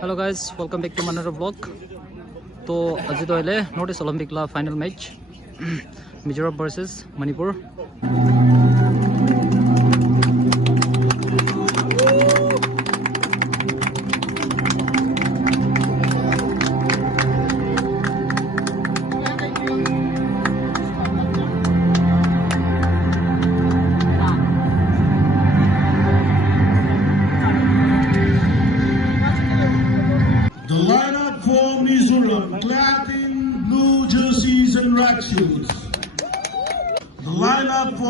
Hello guys, welcome back to another vlog. तो आज तो नॉर्थ ईस्ट ओलंपिक ला final match Mizoram versus Manipur